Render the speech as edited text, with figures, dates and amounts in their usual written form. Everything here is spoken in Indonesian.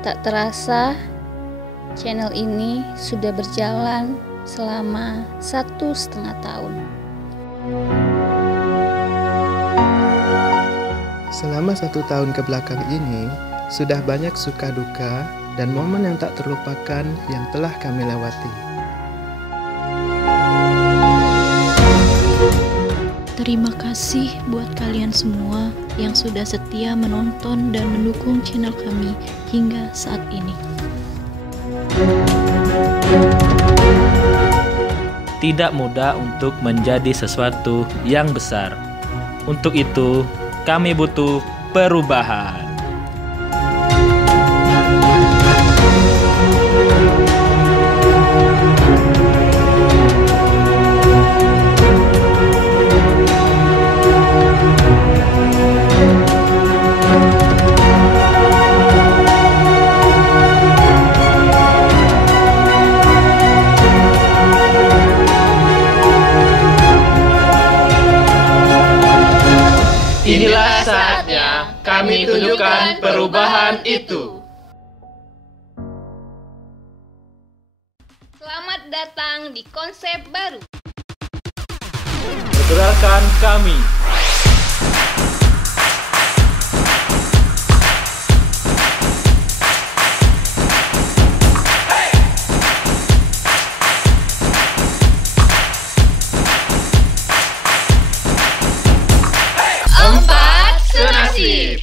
Tak terasa, channel ini sudah berjalan selama 1,5 tahun. Selama 1 tahun ke belakang ini, sudah banyak suka duka dan momen yang tak terlupakan yang telah kami lewati. Terima kasih buat kalian semua yang sudah setia menonton dan mendukung channel kami hingga saat ini. Tidak mudah untuk menjadi sesuatu yang besar. Untuk itu, kami butuh perubahan. Inilah saatnya kami tunjukkan perubahan itu. Selamat datang di konsep baru. Perkenalkan kami. Empat senasib.